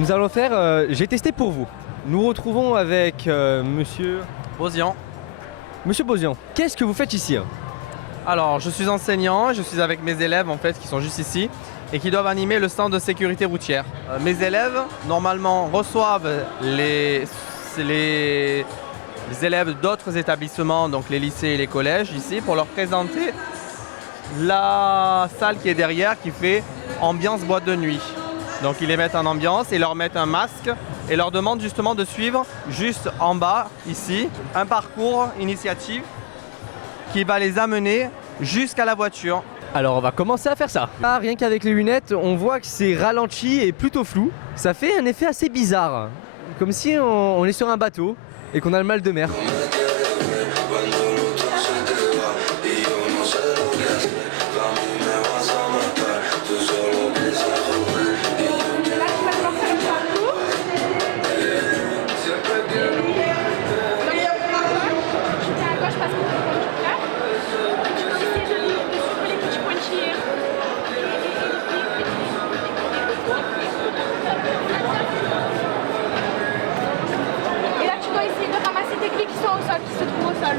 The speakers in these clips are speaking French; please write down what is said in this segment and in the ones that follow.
nous allons faire, j'ai testé pour vous. Nous retrouvons avec monsieur Bosian. Monsieur Bosian. Qu'est-ce que vous faites ici? Alors, je suis enseignant, je suis avec mes élèves en fait qui sont juste ici et qui doivent animer le stand de sécurité routière. Mes élèves, normalement, reçoivent les élèves d'autres établissements, donc les lycées et les collèges ici, pour leur présenter la salle qui est derrière qui fait ambiance boîte de nuit. Donc ils les mettent en ambiance et leur mettent un masque et leur demandent justement de suivre juste en bas, ici, un parcours initiative qui va les amener jusqu'à la voiture. Alors on va commencer à faire ça. Ah, rien qu'avec les lunettes, on voit que c'est ralenti et plutôt flou. Ça fait un effet assez bizarre. Comme si on est sur un bateau et qu'on a le mal de mer. Qui se trouve au sol.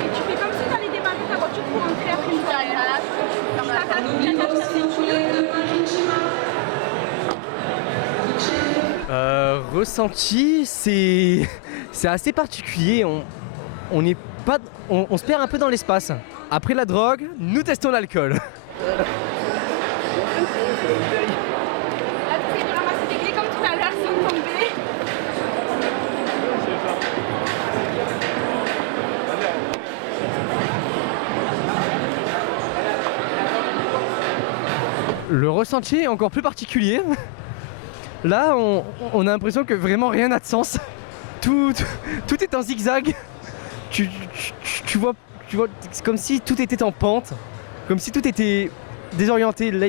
Et tu fais comme si tu allais démarrer ta voiture pour entrer après une soirée. Ressenti, c'est assez particulier. On se perd un peu dans l'espace. Après la drogue, nous testons l'alcool. Le ressenti est encore plus particulier. Là, on a l'impression que vraiment rien n'a de sens. Tout est en zigzag. Tu vois, c'est comme si tout était en pente, comme si tout était désorienté. Là,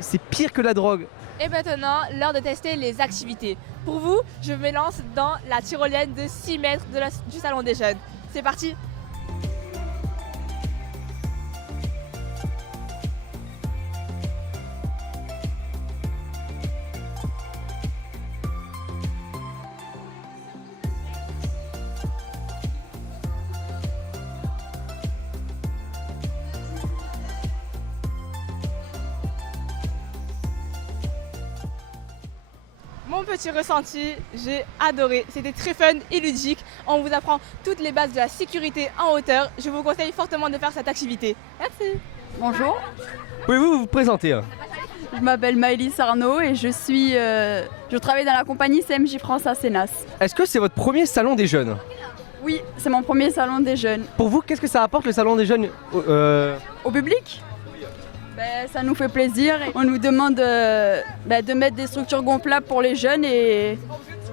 c'est pire que la drogue. Et maintenant, l'heure de tester les activités. Pour vous, je me lance dans la tyrolienne de 6 mètres du Salon des Jeunes. C'est parti! Mon petit ressenti, j'ai adoré. C'était très fun et ludique. On vous apprend toutes les bases de la sécurité en hauteur. Je vous conseille fortement de faire cette activité. Merci. Bonjour, Pouvez-vous vous présenter? je m'appelle Maëlys Arnaud et je travaille dans la compagnie CMJ France à Sénas. Est-ce que c'est votre premier salon des jeunes? Oui, c'est mon premier salon des jeunes. Pour vous, qu'est-ce que ça apporte le salon des jeunes Au public ça nous fait plaisir. On nous demande de mettre des structures gonflables pour les jeunes et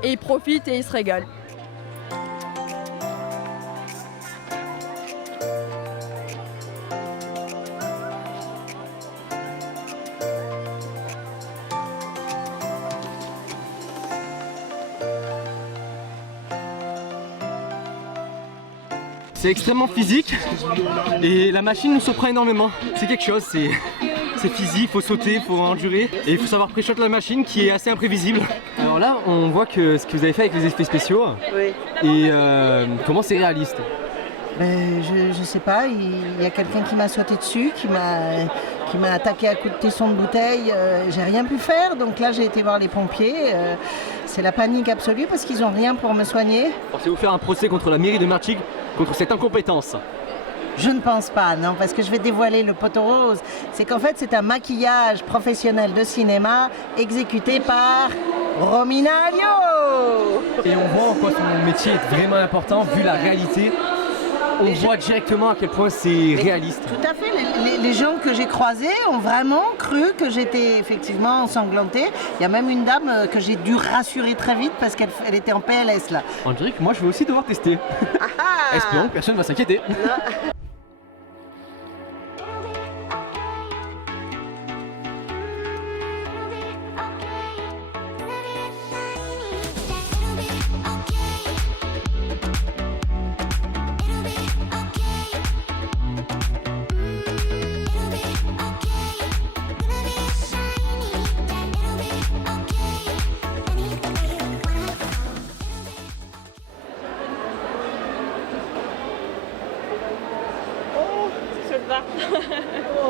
ils profitent et ils se régalent. C'est extrêmement physique et la machine nous surprend énormément. C'est quelque chose, c'est physique, il faut sauter, il faut endurer et il faut savoir pré-shot la machine qui est assez imprévisible. Alors là, on voit que ce que vous avez fait avec les effets spéciaux et comment c'est réaliste. Je sais pas, il y a quelqu'un qui m'a sauté dessus, qui m'a attaqué à coups de tesson de bouteille. J'ai rien pu faire, donc là j'ai été voir les pompiers. C'est la panique absolue parce qu'ils n'ont rien pour me soigner. Pensez-vous faire un procès contre la mairie de Martigues contre cette incompétence? Je ne pense pas, non, parce que je vais dévoiler le poteau rose. C'est qu'en fait c'est un maquillage professionnel de cinéma exécuté par Romina Alliot. Et on voit en quoi son métier est vraiment important vu la réalité. On voit directement à quel point c'est réaliste. Tout à fait, les gens que j'ai croisés ont vraiment cru que j'étais effectivement ensanglantée. Il y a même une dame que j'ai dû rassurer très vite parce qu'elle était en PLS là. On dirait que moi je vais aussi devoir tester. Espérons que personne ne va s'inquiéter.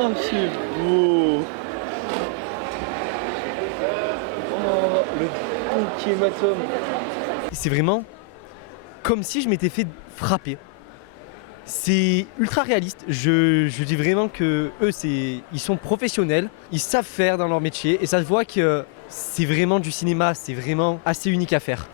Oh, c'est beau. Oh, le petit hématome. C'est vraiment comme si je m'étais fait frapper. C'est ultra réaliste. Je dis vraiment que eux, ils sont professionnels, ils savent faire dans leur métier et ça se voit que c'est vraiment du cinéma, c'est vraiment assez unique à faire.